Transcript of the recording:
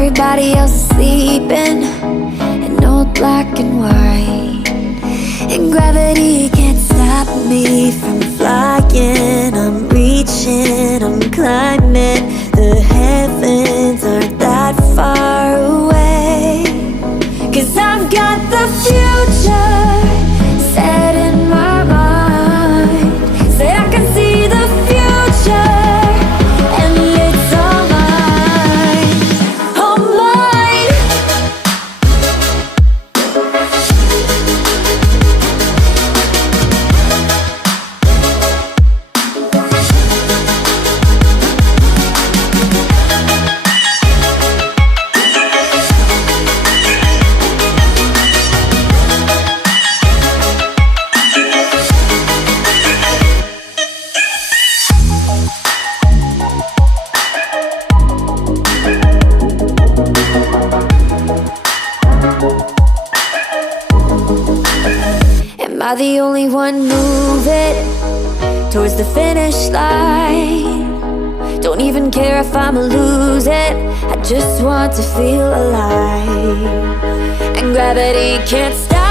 Everybody else is sleeping in old black and white, and gravity can't stop me from flying. I'm reaching, I'm climbing. The heavens aren't that far away, 'cause I've got the future set in my mind. Said I can see the future, and it's all mine, all mine. Am I the only one moving towards the finish line? Don't even care if I'ma lose it, I just want to feel alive. And gravity can't stop